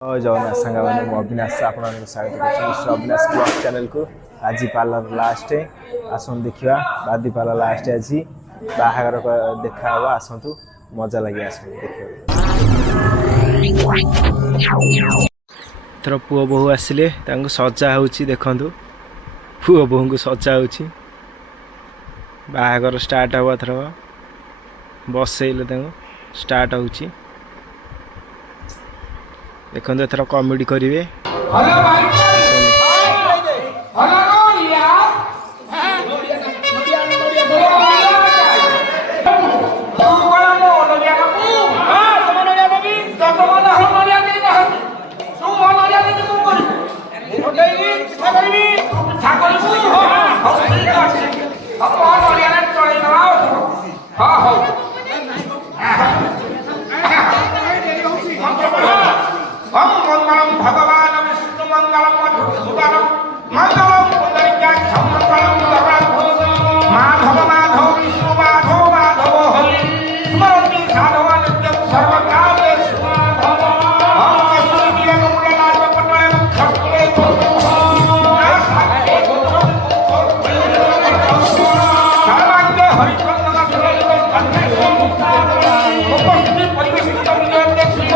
जगन्नाथ सांग मैंने अविनाश आप स्वागत कर अविनाश ब्लॉग चैनल को। आज पार्लर लास्ट आसन देखा बादी पार्लर लास्ट आज बाहागर देखा आसतु मजा लगे आस थर पुओ बोहू आसिले सजा हो देखु पुओ बोहू को सजा हो बाहागर स्टार्ट हवा थर बसैले स्टार्ट हो देखो एथर कमेडी करेंगे। भगवान विष्णु मंगलम मधुसूदनम मंगलम पुंडरीकाक्षम मंगलम माधव माधव विष्णु माधव माधव हरि स्मरति साधव नित्यं सर्वकालेषु माधव हम कस्तूरी कमलनाथ पटले खस्ते सर्वांगे हरिचंदन सुरेश कंठे उपस्थित परिवेशित विजय श्री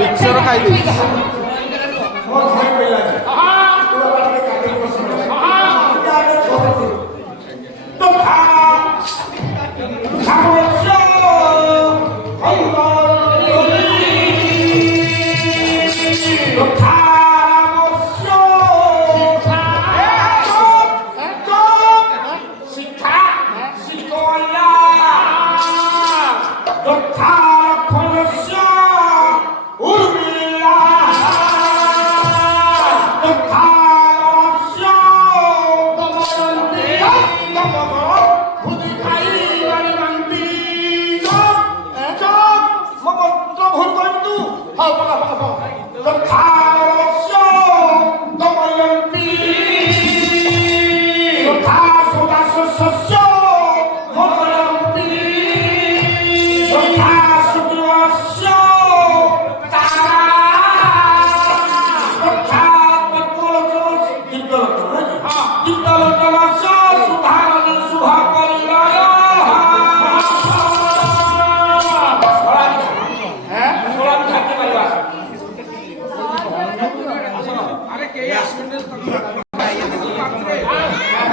मिक्सर खाई Urmila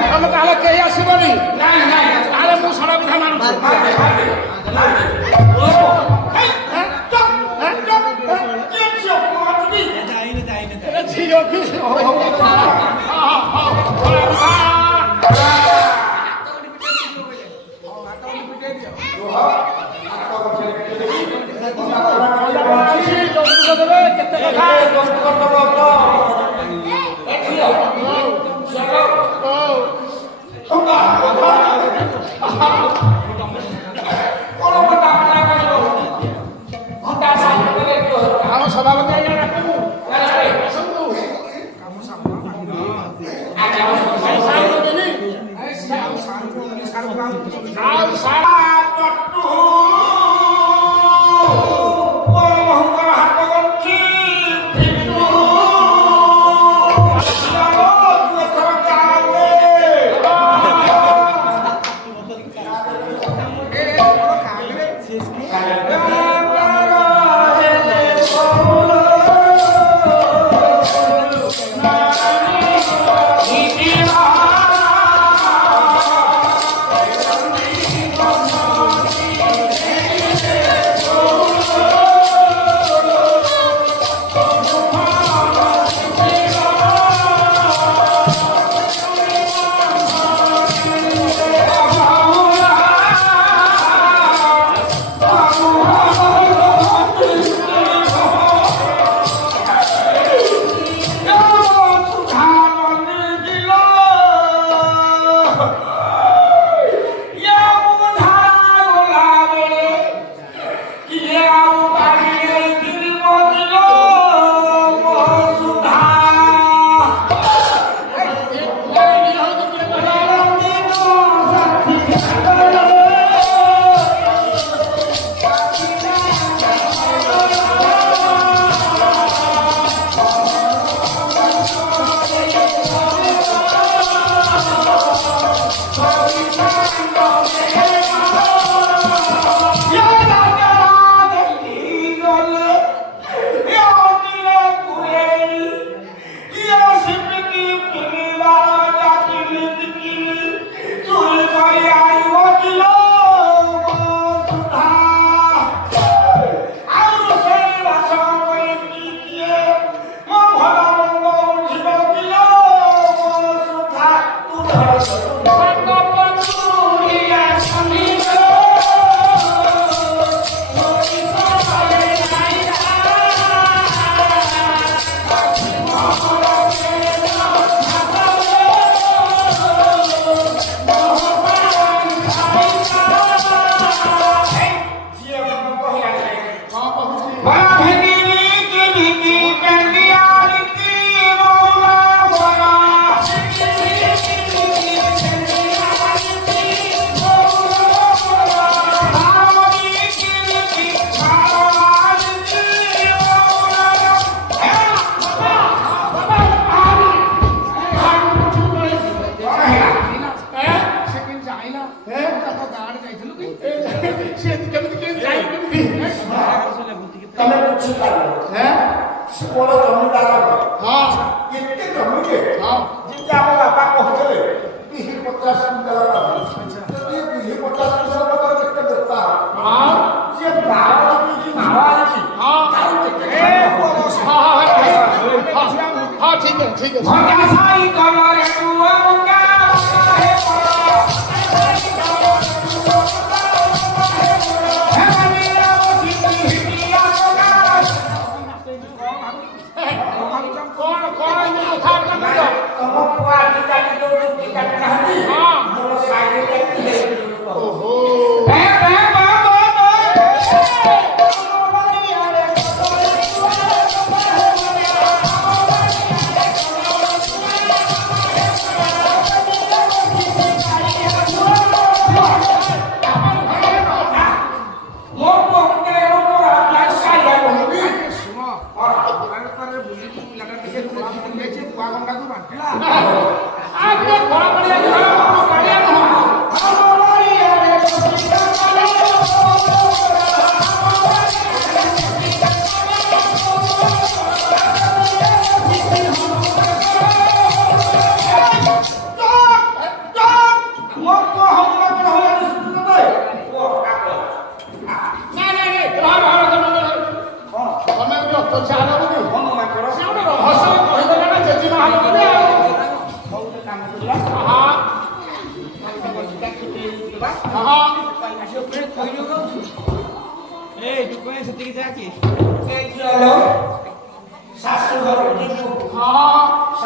ଆମେ ତାହେଲେ କେହି ଆସିବନି ତାହେଲେ ମୁଁ ସାରା ବିଧା ମାନୁଛି କେତେ ଆମ ସଭାପତି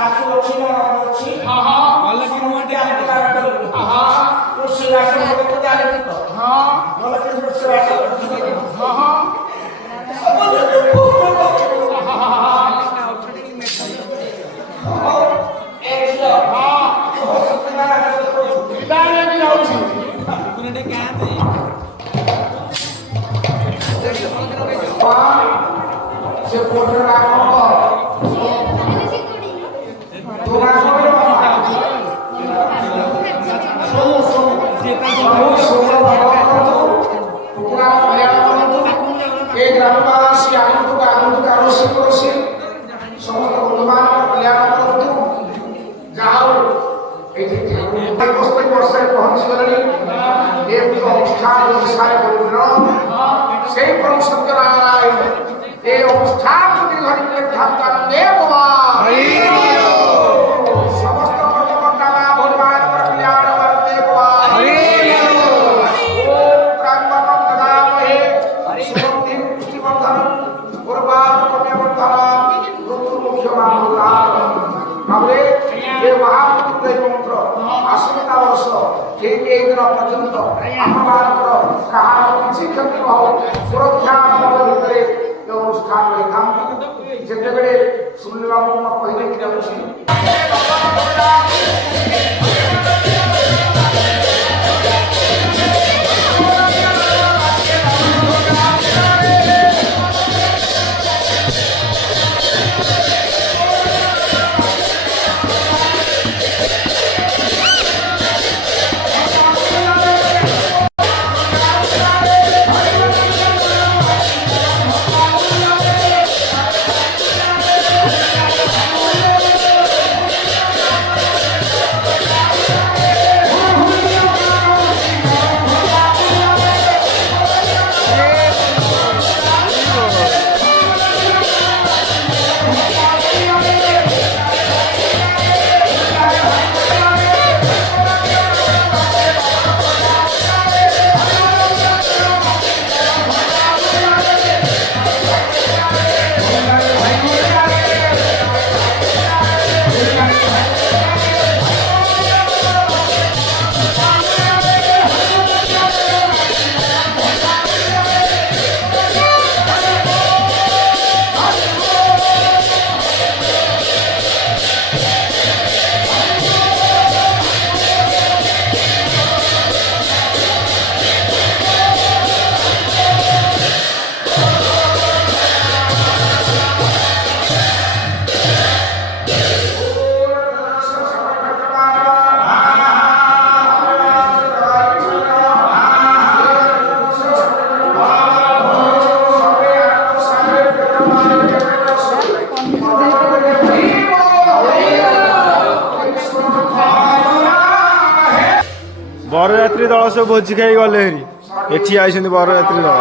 ଶାଶୁ ଅଛି ନା ଅଛି ହଁ ହଁ ଭଲ କି ରୋଷେଇବାସ ମୋତେ ଜାଣିଛି ତ ହଁ ଭଲ କି ରୋଷେଇବାସ ହଁ ହଁ ଏ ଝିଅ ବିଦାୟ ନେଇକି ଯାଉଛି ସେ କୋଠର ନାମ ତୁ ନାମ ଏ ଗ୍ରାମବାସୀ ଆଗନ୍ତୁକ ଆରୋଷୀ କରୁଛି ସମସ୍ତ ବନ୍ଧୁମାନଙ୍କ କଲ୍ୟାଣ କରନ୍ତୁ ଯାହା ହଉ ଏଠି 71 ବର୍ଷରେ ପହଞ୍ଚିଗଲେଣି ଏ ଅନୁଷ୍ଠାନ ବିଷୟରେ ପବିତ୍ର সেই পরম সত্যনারায়ণ এই অনুষ্ঠান যদি ঘরে ধান দেব সমস্ত মনোকামনা ভগবান কল্যাণ দেব প্রাণবতম দদামহে সুবুদ্ধি পুষ্টিবর্ধন পূর্বাদ কন্যাবর্ধন ঋতুর্মুখ্য মামলাদ তাহলে এই মহাপুত্র মন্ত্র আশ্রিতা বর্ষ ঠিক এই দিন পর্যন্ত আপনার কাহার কিছু ক্ষতি হও সুরক্ষা ভিতরে এই অনুষ্ঠান হইতাম যেତେବେଳେ ଶୁଣିବାକୁ ମୁଁ କହିଲେ କି ଯାଉଛି ବରଯାତ୍ରୀ ଦଳ ସବୁ ଭୋଜି ଖାଇ ଗଲେ ହେରି ଏଠି ଆଇଛନ୍ତି ବରଯାତ୍ରୀ ଦଳ।